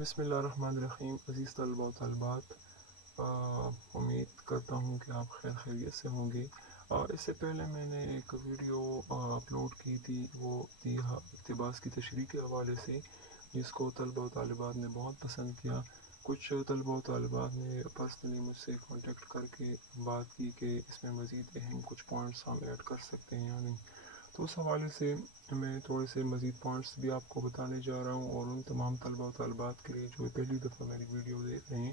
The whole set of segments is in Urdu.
بسم اللہ الرحمن الرحیم. عزیز طلباء و طالبات، امید کرتا ہوں کہ آپ خیر خیریت سے ہوں گے. اس سے پہلے میں نے ایک ویڈیو اپلوڈ کی تھی، وہ تھی اقتباس کی تشریح کے حوالے سے، جس کو طلباء و طالبات نے بہت پسند کیا. کچھ طلباء و طالبات نے پرسنلی مجھ سے کانٹیکٹ کر کے بات کی کہ اس میں مزید اہم کچھ پوائنٹس ہم ایڈ کر سکتے ہیں یا نہیں. تو اس حوالے سے میں تھوڑے سے مزید پوائنٹس بھی آپ کو بتانے جا رہا ہوں، اور ان تمام طلباء و طالبات کے لیے جو پہلی دفعہ میری ویڈیو دیکھ رہے ہیں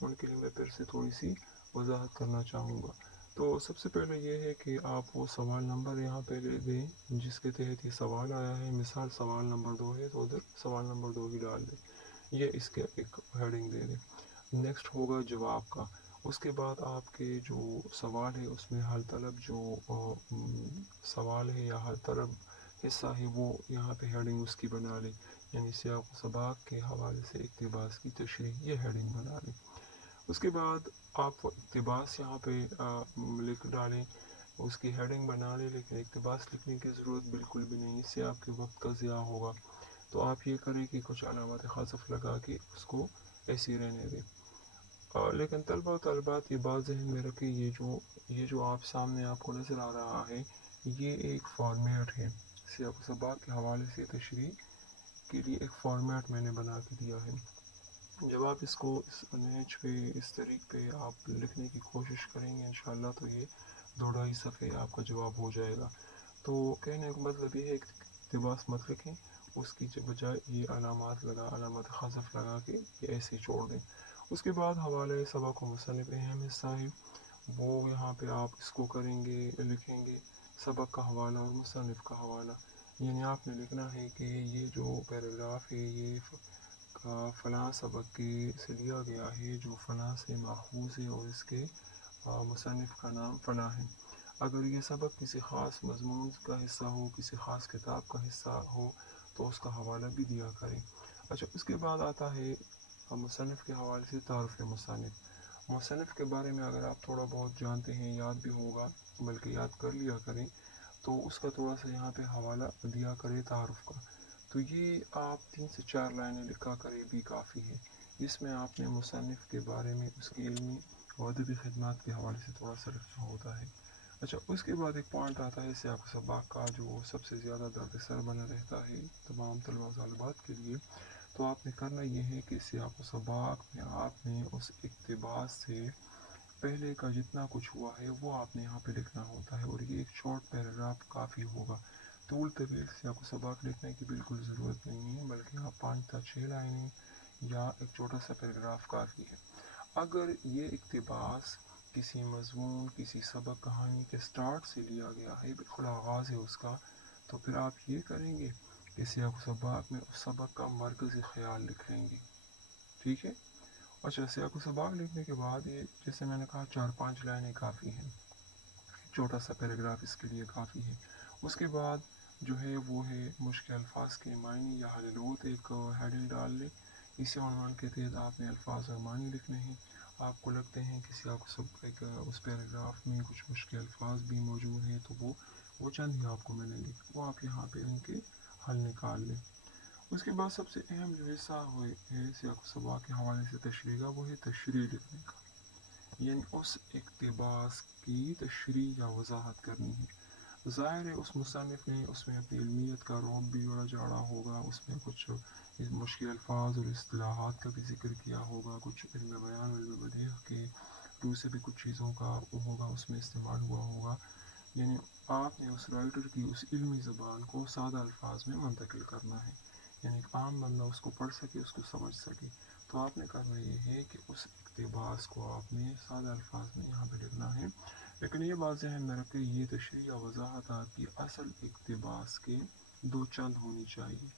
ان کے لیے میں پھر سے تھوڑی سی وضاحت کرنا چاہوں گا. تو سب سے پہلے یہ ہے کہ آپ وہ سوال نمبر یہاں پہ لے دیں جس کے تحت یہ سوال آیا ہے. مثال سوال نمبر 2 ہے تو ادھر سوال نمبر 2 ہی ڈال دیں، یہ اس کے ایک ہیڈنگ دے دیں. نیکسٹ ہوگا جواب کا. اس کے بعد آپ کے جو سوال ہے اس میں حل طلب جو سوال ہے یا حل طلب حصہ ہے وہ یہاں پہ ہیڈنگ اس کی بنا لیں، یعنی سیاق و سباق کے حوالے سے اقتباس کی تشریح، یہ ہیڈنگ بنا لیں. اس کے بعد آپ اقتباس یہاں پہ لکھ ڈالیں، اس کی ہیڈنگ بنا لیں، لیکن اقتباس لکھنے کی ضرورت بالکل بھی نہیں، اس سے آپ کے وقت کا ضیاع ہوگا. تو آپ یہ کریں کہ کچھ علامات حذف لگا کے اس کو ایسے رہنے دیں. لیکن طلباء و طالبات یہ بات ذہن میں رکھیں، یہ جو آپ سامنے آپ کو نظر آ رہا ہے یہ ایک فارمیٹ ہے. سیاق و سباق کے حوالے سے تشریح کے لیے ایک فارمیٹ میں نے بنا کے دیا ہے. جب آپ اس کو اس نیچ پہ اس طریق پہ آپ لکھنے کی کوشش کریں گے انشاءاللہ تو یہ 2-2.5 صفحے آپ کا جواب ہو جائے گا. تو کہنے کا مطلب یہ ہے کہ اقتباس مت لکھیں، اس کی بجائے یہ علامات حذف لگا کے یہ ایسے چھوڑ دیں. اس کے بعد حوالہ سبق و مصنف اہم حصہ ہے، وہ یہاں پہ آپ اس کو کریں گے، لکھیں گے سبق کا حوالہ اور مصنف کا حوالہ. یعنی آپ نے لکھنا ہے کہ یہ جو پیراگراف ہے یہ فلاں سبق کے سے لیا گیا ہے، جو فلاں سے ماخوذ ہے اور اس کے مصنف کا نام فلاں ہے. اگر یہ سبق کسی خاص مضمون کا حصہ ہو، کسی خاص کتاب کا حصہ ہو تو اس کا حوالہ بھی دیا کریں. اچھا، اس کے بعد آتا ہے مصنف کے حوالے سے تعارف مصنف. مصنف کے بارے میں اگر آپ تھوڑا بہت جانتے ہیں، یاد بھی ہوگا بلکہ یاد کر لیا کریں، تو اس کا تھوڑا سا یہاں پہ حوالہ دیا کرے تعارف کا. تو یہ آپ 3 سے 4 لائنیں لکھا کرے بھی کافی ہے، جس میں آپ نے مصنف کے بارے میں اس کی علمی و ادبی خدمات کے حوالے سے تھوڑا سا لکھنا ہوتا ہے. اچھا، اس کے بعد ایک پوائنٹ آتا ہے سیاق و سباق کا، جو سب سے زیادہ درد سر بنا رہتا ہے تمام طلباء و طالبات کے لیے. تو آپ نے کرنا یہ ہے کہ سیاق و سباق میں آپ نے اس اقتباس سے پہلے کا جتنا کچھ ہوا ہے وہ آپ نے یہاں پہ لکھنا ہوتا ہے، اور یہ ایک شارٹ پیراگراف کافی ہوگا. طول طویل سیاق و سباق لکھنے کی بالکل ضرورت نہیں ہے، بلکہ آپ 5 تا 6 لائنیں یا ایک چھوٹا سا پیراگراف کافی ہے. اگر یہ اقتباس کسی مضمون، کسی سبق کہانی کے سٹارٹ سے لیا گیا ہے، بالکل آغاز ہے اس کا، تو پھر آپ یہ کریں گے کہ سیاق و سباق میں اس سبق کا مرکزی خیال لکھ لیں گے. ٹھیک ہے. اچھا، سیاق و سباق لکھنے کے بعد یہ جیسے میں نے کہا 4-5 لائنیں کافی ہیں، چھوٹا سا پیراگراف اس کے لیے کافی ہے. اس کے بعد جو ہے وہ ہے مشکل الفاظ کے معنی یا حلوت، ایک ہیڈنگ ڈال لیں. اسی عنوان کے تحت آپ نے الفاظ اور معنی لکھنے ہیں. آپ کو لگتے ہیں کہ اس پیراگراف میں کچھ مشکل الفاظ بھی موجود ہیں تو وہ چند ہی آپ کو میں نے لکھا، وہ آپ یہاں پہ ان کے حل نکال لیں. اس کے بعد سب سے اہم جو حصہ ہے سیاق و سباق کے حوالے سے تشریح کا، وہ ہے تشریح لکھنے کا، یعنی اس اقتباس کی تشریح یا وضاحت کرنی ہے. ظاہر ہے اس مصنف نے اس میں اپنی علمیت کا روب بھی بڑا جاڑا ہوگا، اس میں کچھ مشکل الفاظ اور اصطلاحات کا بھی ذکر کیا ہوگا، کچھ علم بیان، علم بدیع کے روح سے بھی کچھ چیزوں کا ہوگا اس میں استعمال ہوا ہوگا. یعنی آپ نے اس رائٹر کی اس علمی زبان کو سادہ الفاظ میں منتقل کرنا ہے، یعنی ایک عام بندہ اس کو پڑھ سکے، اس کو سمجھ سکے. تو آپ نے کرنا یہ ہے کہ اس اقتباس کو آپ نے سادہ الفاظ میں یہاں پہ لکھنا ہے. لیکن یہ بات ذہن میں رکھیں، یہ تشریح یا وضاحت آپ کی اصل اقتباس کے 2 چند ہونی چاہیے.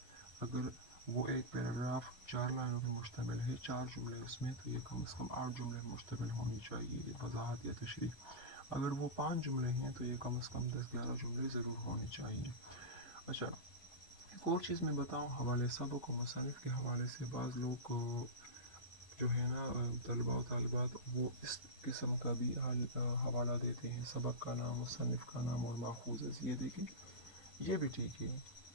اگر وہ ایک پیراگراف 4 لائنوں پر مشتمل ہے، 4 جملے اس میں، تو یہ کم از کم 8 جملے مشتمل ہونی چاہیے یہ وضاحت یا تشریح. اگر وہ 5 جملے ہیں تو یہ کم از کم 10-11 جملے ضرور ہونے چاہیے. اچھا، ایک اور چیز میں بتاؤں حوالے سبق و مصنف کے حوالے سے، بعض لوگ جو ہے نا طلباء و طالبات وہ اس قسم کا بھی حوالہ دیتے ہیں، سبق کا نام، مصنف کا نام اور ماخوذ. یہ دیکھیں، یہ بھی ٹھیک ہے،